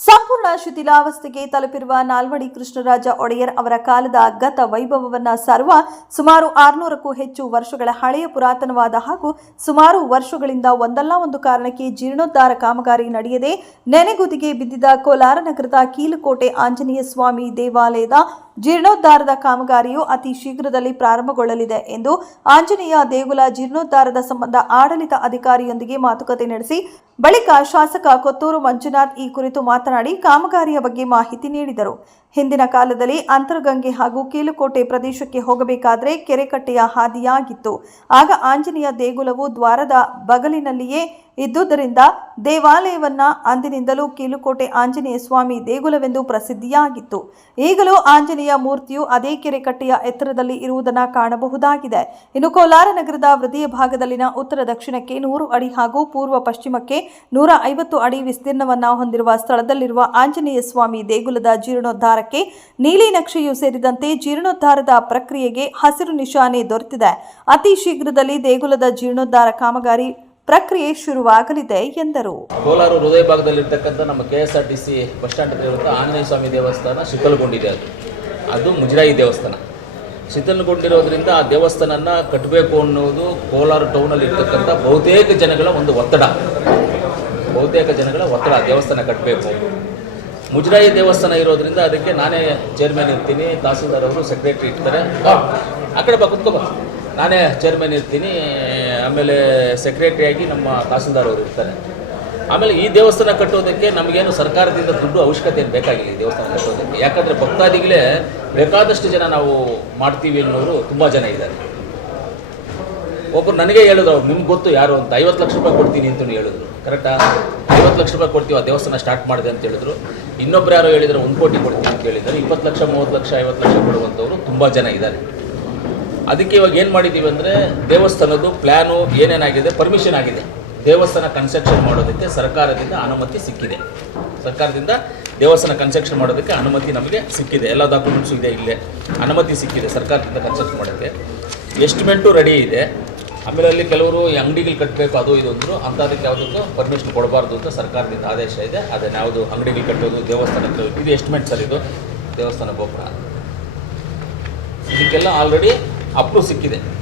ಸಂಪೂರ್ಣ ಶಿಥಿಲಾವಸ್ಥೆಗೆ ತಲುಪಿರುವ ನಾಲ್ವಡಿ ಕೃಷ್ಣರಾಜ ಒಡೆಯರ್ ಅವರ ಕಾಲದ ಗತ ವೈಭವವನ್ನ ಸಾರುವ ಸುಮಾರು ಆರುನೂರಕ್ಕೂ ಹೆಚ್ಚು ವರ್ಷಗಳ ಹಳೆಯ ಪುರಾತನವಾದ ಹಾಗೂ ಸುಮಾರು ವರ್ಷಗಳಿಂದ ಒಂದಲ್ಲ ಒಂದು ಕಾರಣಕ್ಕೆ ಜೀರ್ಣೋದ್ಧಾರ ಕಾಮಗಾರಿ ನಡೆಯದೆ ನೆನೆಗುದಿಗೆ ಬಿದ್ದಿದ್ದ ಕೋಲಾರ ನಗರದ ಕೀಲುಕೋಟೆ ಆಂಜನೇಯ ಸ್ವಾಮಿ ದೇವಾಲಯದ ಜೀರ್ಣೋದ್ಧಾರದ ಕಾಮಗಾರಿಯು ಅತಿ ಶೀಘ್ರದಲ್ಲಿ ಪ್ರಾರಂಭಗೊಳ್ಳಲಿದೆ ಎಂದು ಆಂಜನೇಯ ದೇಗುಲ ಜೀರ್ಣೋದ್ಧಾರದ ಸಂಬಂಧ ಆಡಳಿತ ಅಧಿಕಾರಿಯೊಂದಿಗೆ ಮಾತುಕತೆ ನಡೆಸಿ, ಬಳಿಕ ಶಾಸಕ ಕೊತ್ತೂರು ಮಂಜುನಾಥ್ ಈ ಕುರಿತು ಮಾತನಾಡಿ ಕಾಮಗಾರಿಯ ಬಗ್ಗೆ ಮಾಹಿತಿ ನೀಡಿದರು. ಹಿಂದಿನ ಕಾಲದಲ್ಲಿ ಅಂತರಗಂಗೆ ಹಾಗೂ ಕೀಲುಕೋಟೆ ಪ್ರದೇಶಕ್ಕೆ ಹೋಗಬೇಕಾದರೆ ಕೆರೆಕಟ್ಟೆಯ ಹಾದಿಯಾಗಿತ್ತು. ಆಗ ಆಂಜನೇಯ ದೇಗುಲವು ದ್ವಾರದ ಬಗಲಿನಲ್ಲಿಯೇ ಇದ್ದುದರಿಂದ ದೇವಾಲಯವನ್ನ ಅಂದಿನಿಂದಲೂ ಕೀಲುಕೋಟೆ ಆಂಜನೇಯ ಸ್ವಾಮಿ ದೇಗುಲವೆಂದು ಪ್ರಸಿದ್ಧಿಯಾಗಿತ್ತು. ಈಗಲೂ ಆಂಜನೇಯ ಮೂರ್ತಿಯು ಅದೇ ಕೆರೆಕಟ್ಟೆಯ ಎತ್ತರದಲ್ಲಿ ಇರುವುದನ್ನು ಕಾಣಬಹುದಾಗಿದೆ. ಇನ್ನು ಕೋಲಾರ ನಗರದ ವೃದ್ಧಿಯ ಭಾಗದಲ್ಲಿನ ಉತ್ತರ ದಕ್ಷಿಣಕ್ಕೆ ನೂರು ಅಡಿ ಹಾಗೂ ಪೂರ್ವ ಪಶ್ಚಿಮಕ್ಕೆ ನೂರ ಐವತ್ತು ಅಡಿ ವಿಸ್ತೀರ್ಣವನ್ನ ಹೊಂದಿರುವ ಸ್ಥಳದಲ್ಲಿರುವ ಆಂಜನೇಯ ಸ್ವಾಮಿ ದೇಗುಲದ ಜೀರ್ಣೋದ್ಧಾರಕ್ಕೆ ನೀಲಿ ನಕ್ಷೆಯು ಸೇರಿದಂತೆ ಜೀರ್ಣೋದ್ಧಾರದ ಪ್ರಕ್ರಿಯೆಗೆ ಹಸಿರು ನಿಶಾನೆ ದೊರೆತಿದೆ. ಅತಿ ಶೀಘ್ರದಲ್ಲಿ ದೇಗುಲದ ಜೀರ್ಣೋದ್ಧಾರ ಕಾಮಗಾರಿ ಪ್ರಕ್ರಿಯೆ ಶುರುವಾಗಲಿದೆ ಎಂದರು. ಕೋಲಾರ ಹೃದಯ ಭಾಗದಲ್ಲಿರ್ತಕ್ಕಂಥ ನಮ್ಮ K S R T C bus stand Anjaneya Swamy ದೇವಸ್ಥಾನ ಶಿಥಲಗೊಂಡಿದೆ ಅದು. ಅದು ಮುಜರಾಯಿ ದೇವಸ್ಥಾನ. ಶಿಥಲಗೊಂಡಿರೋದ್ರಿಂದ ಆ ದೇವಸ್ಥಾನನ ಕಟ್ಟಬೇಕು ಅನ್ನೋದು ಕೋಲಾರ ಟೌನಲ್ಲಿ ಇರ್ತಕ್ಕಂಥ ಬಹುತೇಕ ಜನಗಳ ಒಂದು ಒತ್ತಡ. ಬಹುತೇಕ ಜನಗಳ ಒತ್ತಡ ದೇವಸ್ಥಾನ ಕಟ್ಟಬೇಕು ಮುಜರಾಯಿ ದೇವಸ್ಥಾನ ಇರೋದ್ರಿಂದ ಅದಕ್ಕೆ ನಾನೇ ಚೇರ್ಮನ್ ಇರ್ತೀನಿ, ತಹಸೀಲ್ದಾರ್ ಅವರು ಸೆಕ್ರೆಟ್ರಿ ಇರ್ತಾರೆ. ಆ ಕಡೆ ಬಾ ಕುತ್ಕೋಬಾ ನಾನೇ ಚೇರ್ಮನ್ ಇರ್ತೀನಿ, ಆಮೇಲೆ ಸೆಕ್ರೆಟರಿಯಾಗಿ ನಮ್ಮ ತಹಸೀಲ್ದಾರ್ ಅವರು ಇರ್ತಾರೆ. ಆಮೇಲೆ ಈ ದೇವಸ್ಥಾನ ಕಟ್ಟೋದಕ್ಕೆ ನಮಗೇನು ಸರ್ಕಾರದಿಂದ ದುಡ್ಡು ಅವಶ್ಯಕತೆ ಏನು ಬೇಕಾಗಿಲ್ಲ ಈ ದೇವಸ್ಥಾನ ಕಟ್ಟೋದಕ್ಕೆ. ಯಾಕಂದರೆ ಭಕ್ತಾದಿಗಳೇ ಬೇಕಾದಷ್ಟು ಜನ ನಾವು ಮಾಡ್ತೀವಿ ಅನ್ನೋರು ತುಂಬ ಜನ ಇದ್ದಾರೆ. ಒಬ್ಬರು ನನಗೆ ಹೇಳಿದ್ರು, ಅವ್ರು ನಿಮ್ಗೆ ಗೊತ್ತು ಯಾರು ಅಂತ, ಐವತ್ತು ಲಕ್ಷ ರೂಪಾಯಿ ಕೊಡ್ತೀನಿ ಅಂತ ಹೇಳಿದ್ರು. ಕರೆಕ್ಟಾ ಐವತ್ತು ಲಕ್ಷ ರೂಪಾಯಿ ಕೊಡ್ತೀವಿ, ಆ ದೇವಸ್ಥಾನ ಸ್ಟಾರ್ಟ್ ಮಾಡಿದೆ ಅಂತ ಹೇಳಿದ್ರು. ಇನ್ನೊಬ್ರು ಯಾರು ಹೇಳಿದ್ರು, ಒಂದು ಕೋಟಿ ಕೊಡ್ತೀನಿ ಅಂತ ಹೇಳಿದ್ದಾರೆ ಇಪ್ಪತ್ತು ಲಕ್ಷ, ಮೂವತ್ತು ಲಕ್ಷ, ಐವತ್ತು ಲಕ್ಷ ಕೊಡುವಂಥವ್ರು ತುಂಬ ಜನ ಇದ್ದಾರೆ. ಅದಕ್ಕೆ ಇವಾಗ ಏನು ಮಾಡಿದ್ದೀವಿ ಅಂದರೆ, ದೇವಸ್ಥಾನದ್ದು ಪ್ಲ್ಯಾನು ಏನೇನಾಗಿದೆ ಪರ್ಮಿಷನ್ ಆಗಿದೆ. ದೇವಸ್ಥಾನ ಕನ್ಸ್ಟ್ರಕ್ಷನ್ ಮಾಡೋದಕ್ಕೆ ಸರ್ಕಾರದಿಂದ ಅನುಮತಿ ಸಿಕ್ಕಿದೆ. ಸರ್ಕಾರದಿಂದ ದೇವಸ್ಥಾನ ಕನ್ಸ್ಟ್ರಕ್ಷನ್ ಮಾಡೋದಕ್ಕೆ ಅನುಮತಿ ನಮಗೆ ಸಿಕ್ಕಿದೆ. ಎಲ್ಲ ಡಾಕ್ಯುಮೆಂಟ್ಸ್ ಇದೆ ಇಲ್ಲೇ. ಅನುಮತಿ ಸಿಕ್ಕಿದೆ, ಸರ್ಕಾರದಿಂದ ಕನ್ಸ್ಟ್ರಕ್ಷನ್ ಮಾಡೋಕ್ಕೆ. ಎಸ್ಟಿಮೇಟು ರೆಡಿ ಇದೆ. ಆಮೇಲೆ ಅಲ್ಲಿ ಕೆಲವರು ಈ ಅಂಗಡಿಗಳು ಕಟ್ಟಬೇಕು ಅದು ಇದು ಅಂದರು ಅಂಥದಕ್ಕೆ ಯಾವುದಕ್ಕೂ ಪರ್ಮಿಷನ್ ಕೊಡಬಾರ್ದು ಅಂತ ಸರ್ಕಾರದಿಂದ ಆದೇಶ ಇದೆ. ಅದನ್ನು ಯಾವುದು ಅಂಗಡಿಗಳು ಕಟ್ಟೋದು, ದೇವಸ್ಥಾನಕ್ಕೆ ಇದು ಎಸ್ಟಿಮೇಟ್ ಸರ್ ಇದು? ದೇವಸ್ಥಾನ ಗೋಪುರ. ಇದಕ್ಕೆಲ್ಲ ಆಲ್ರೆಡಿ ಅಪ್ರೂವ್ ಸಿಕ್ಕಿದೆ.